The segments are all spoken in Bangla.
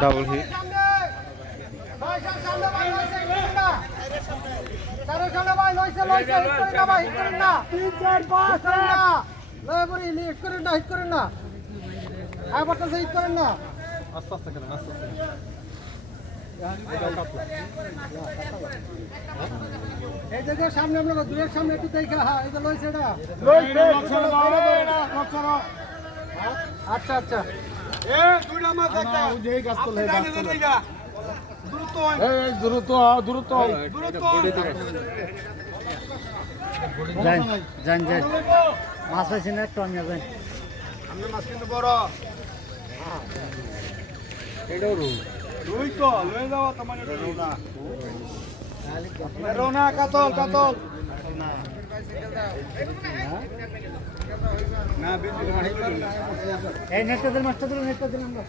ডাবল হিট আস্তে আস্তে খেলেন আস্তে আস্তে এই যে সামনে আমরা দুয়ের সামনে একটু দেখা হ্যাঁ এই যে লইছে এটা আচ্ছা আচ্ছা এ দুইটা মাছ একটা যেই গাছ তোলে দ্রুত এই দ্রুত দ্রুত যান যান যান মাছ পাইছেন একটু আমি যাবেন আমরা মাছ কিন্তু বড় এটাও রু দুই তো লয়ে যাও তোমার রোনা কাতল কাতল না বিন্দু এই নেটটা দিন মাছটা দিন নেটটা দিন আমরা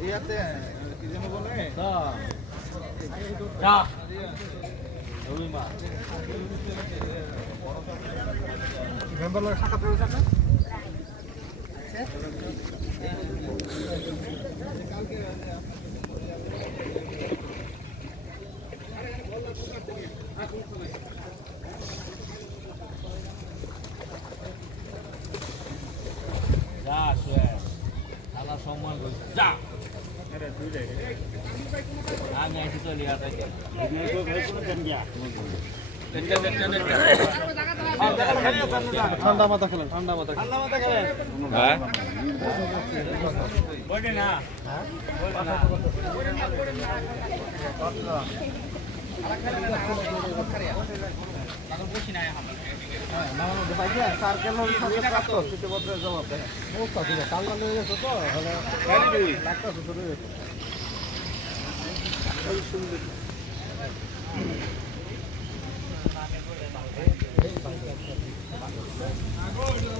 ইয়াতে কি যেন বলে যা মেম্বার শাখা প্রবেশ আছে যা শুয়ে আলা সম্মান করি যা আমি আইছি চলি আর তাই ঠান্ডা মাথা খেলেন ঠান্ডা মাথা হ্যাঁ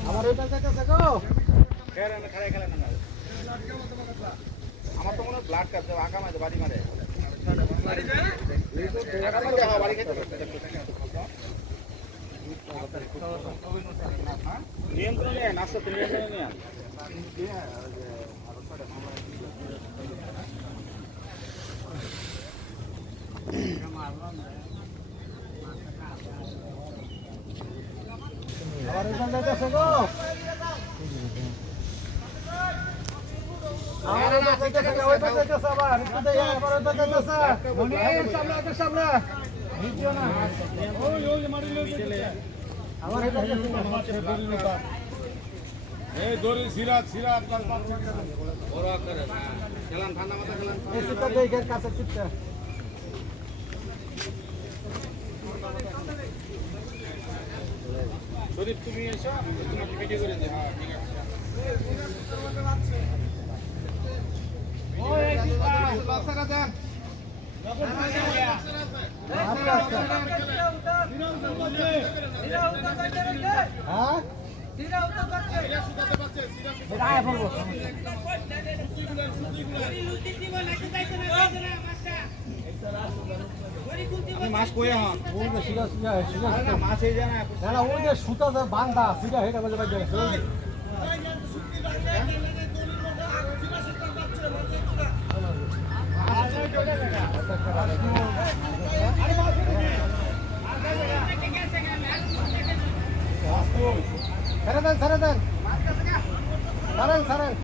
আমার ওইটা যাইতেছে গো আমার তো মনে ব্লাড কাটছে আঁকা মাঝে বাড়ি মারে নিয়ন্ত্রণে নাস্তা তো নিয়ন্ত্রণে আমার ওইটা যাইতেছে গো আমার ওইটা যাইতেছে ওইটা যাইতেছে আবার একটু দেই আবার ওইটা যাইতেছে মনে সামনে একটা সামনে ভিডিও না ওই মারি লই আমার এটা যাইতেছে এই দড়ি সিরাত সিরাত কাল পাঁচ বড় করে খেলান ঠান্ডা মাথা খেলান এই সিটটা দেই এর কাছে সিটটা শরীফ তুমি এসো তোমাকে ভিডিও করে দিই হ্যাঁ ঠিক আছে ওই বাচ্চারা দেন আচ্ছা আচ্ছা হ্যাঁ এটা আয় পড়বো মাছ কই হন ওই যে সিধা সিধা সিধা না মাছ এই জানা না ওই যে সুতা যে বাঁধা সিধা হেটা বাজে বাজে ছেড়ে দেন ছেড়ে দেন ছাড়েন ছাড়েন